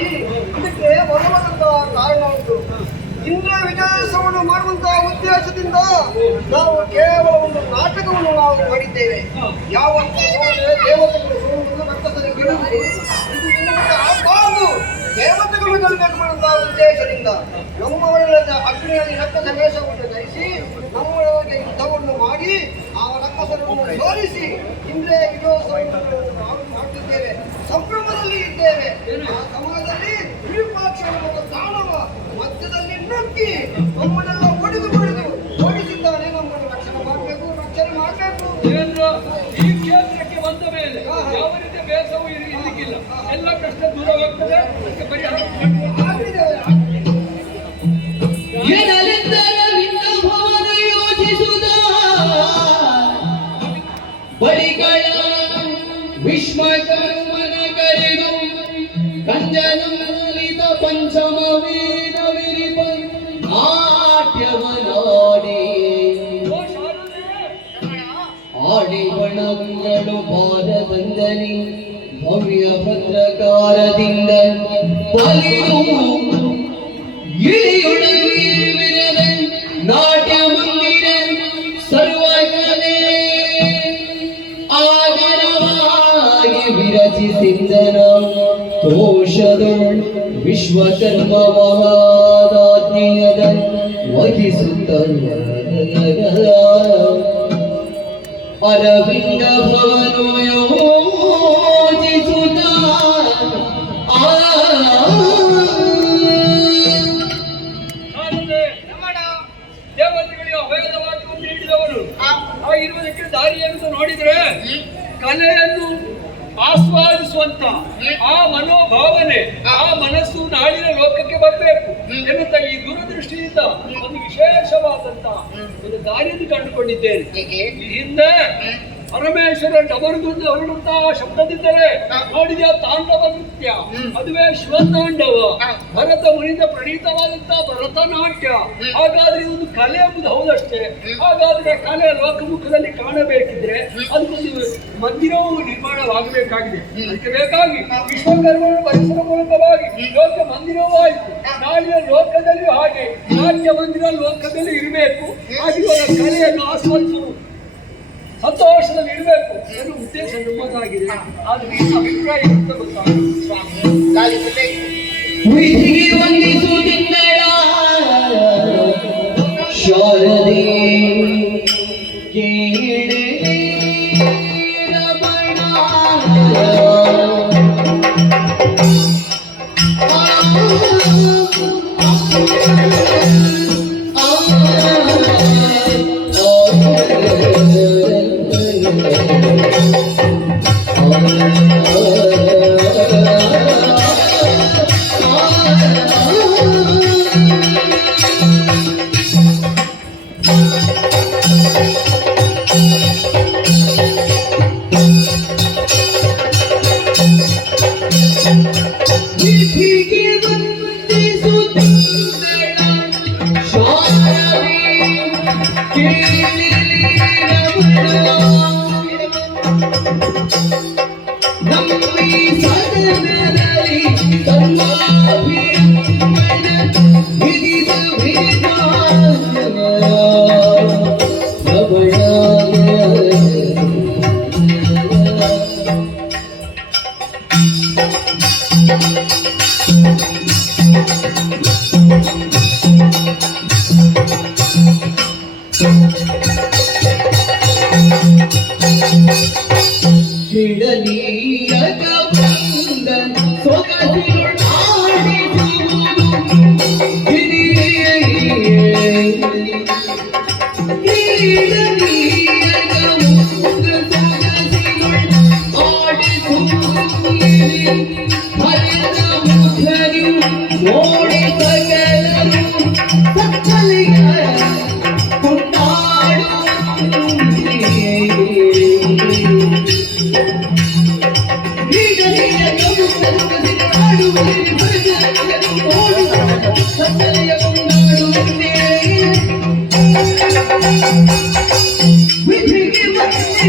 ಇದಕ್ಕೆ ಬರುವಂತಹ ಕಾರಣ ಉಂಟು. ಇಂದ್ರ ವಿಜಯೋತ್ಸವವನ್ನು ಮಾಡುವಂತಹ ಉದ್ದೇಶದಿಂದ ನಾವು ಕೇವಲ ಒಂದು ನಾಟಕವನ್ನು ನಾವು ಮಾಡಿದ್ದೇವೆ. ಯಾವ ದೇವತೆಗಳು ಆಗಬಾರದು, ದೇವತೆಗಳು ಗೆಲ್ಲಬೇಕು ಮಾಡುವಂತಹ ಉದ್ದೇಶದಿಂದ ನಮ್ಮವರ ಅಗ್ನಿಯಲ್ಲಿ ರಕ್ತದ ವೇಷವನ್ನು ಧರಿಸಿ ನಮ್ಮೊಳಗೆ ಯುದ್ಧವನ್ನು ಮಾಡಿ ಆ ರಕ್ಕಸರನ್ನು ಸೋಲಿಸಿ ಇಂದ್ರಿಯ ವಿಜಯೋತ್ಸವವನ್ನು ನಾವು ಮಾಡುತ್ತಿದ್ದೇವೆ, ಸಂಭ್ರಮದಲ್ಲಿ ಇದ್ದೇವೆ. ಆ ಸಮಯದಲ್ಲಿ ವಿರೂಪಾಕ್ಷನ ದಾನವ ಮಧ್ಯದಲ್ಲಿ ನುಗ್ಗಿ ನಮ್ಮನ್ನೆಲ್ಲ ಹೊಡೆದು ಓಡಿಸಿದ್ದಾನೆ. ನಮ್ಮನ್ನು ರಕ್ಷಣೆ ಮಾಡಬೇಕು. ಈ ಕ್ಷೇತ್ರಕ್ಕೆ ಬಂದ ಮೇಲೆ ಯಾವ ರೀತಿಯ ಬೇಸವು ಇರಲಿಕ್ಕಿಲ್ಲ, ಎಲ್ಲ ಕಷ್ಟ ದೂರವಾಗ್ತದೆ. ಅದಕ್ಕೆ ಪರಿಹಾರ ವಿಶ್ವಕರ್ಮನ ಕರೆದು ಕಂಜನಲಿತ ಪಂಚಮ ವೇದ ವಿರಿಪ ನಾಟ್ಯವನಾಡಿ ಆಡಿ ಬಣಗಳು ಪಾದದಂದನಿ ಭವ್ಯ ಭದ್ರಕಾರದಿಂದ ಬಲಿದು ಇಳಿಯೊಳಗಿರದ ನಾಟ್ಯ ಮಂದಿರ ಸರ್ವಕಲೆ ಆಗರವಾಗಿ ವಿರಚಿಸಿದ್ದನ ದೋಷದ ವಿಶ್ವಕರ್ಮವಾದಾಜ್ಞೆಯದ ವಹಿಸುತ್ತ ಅರವಿಂದ ಭವನಯೋಜಿಸುತ್ತ ದೇವತೆಗಳಿಗೆ ಅಭೇದವಾಗಿ ನೀಡಿದವರು ಆಗಿರುವುದಕ್ಕೆ ದಾರಿಯನ್ನು ನೋಡಿದ್ರೆ ಕಲೆಯನ್ನು ಆಸ್ವಾದಿಸುವಂತ ಆ ಮನೋಭಾವನೆ, ಆ ಮನಸ್ಸು ನಾಡಿನ ಲೋಕಕ್ಕೆ ಬರಬೇಕು ಎನ್ನುತ್ತಾ ಈ ದೂರದೃಷ್ಟಿಯಿಂದ ಒಂದು ವಿಶೇಷವಾದಂತ ಒಂದು ದಾರಿಯನ್ನು ಕಂಡುಕೊಂಡಿದ್ದೇನೆ. ಈ ಹಿಂದೆ ಪರಮೇಶ್ವರ ಡಮರುಗುಂದು ಹೊರಡುತ್ತಾ ಶಬ್ದದಿದ್ದರೆ ನೋಡಿದ ತಾಂಡವ ನೃತ್ಯ, ಅದುವೇ ಶಿವತಾಂಡವ, ಭರತ ಮುನಿಂದ ಪ್ರಣೀತವಾದಂತಹ ಭರತನಾಟ್ಯ. ಹಾಗಾದ್ರೆ ಇದೊಂದು ಕಲೆ ಎಂಬುದು ಹೌದಷ್ಟೇ. ಹಾಗಾದ್ರೆ ಕಲೆ ಲೋಕಮುಖದಲ್ಲಿ ಕಾಣಬೇಕಿದ್ರೆ ಅದಕ್ಕೊಂದು ಮಂದಿರವು ನಿರ್ಮಾಣವಾಗಬೇಕಾಗಿದೆ. ಅದಕ್ಕೆ ಬೇಕಾಗಿ ವಿಶ್ವಕರ್ಮನ ಪರಿಸರ ಮೂಲಕವಾಗಿ ಲೋಕ ಮಂದಿರವೂ ಆಯಿತು. ನಾಳಿನ ಲೋಕದಲ್ಲಿಯೂ ಹಾಗೆ ನಾಟ್ಯ ಮಂದಿರ ಲೋಕದಲ್ಲಿ ಇರಬೇಕು. ಆಗಿರುವ ಕಲೆಯನ್ನು ಆಸ್ವಾದಿಸುವುದು ಸಂತೋಷದಲ್ಲಿ ಇರಬೇಕು ಎನ್ನುವ ಉದ್ದೇಶ ನಮ್ಮದಾಗಿದೆ. ಆದ್ರೆ ನಿಮ್ಮ ಅಭಿಪ್ರಾಯ ಅಂತ ವಿಧಿಗೆ ವಂದಿಸುತ್ತಿದ್ದಳ ಶಾರದೆ ಕೇಳೆ ರಮಣ We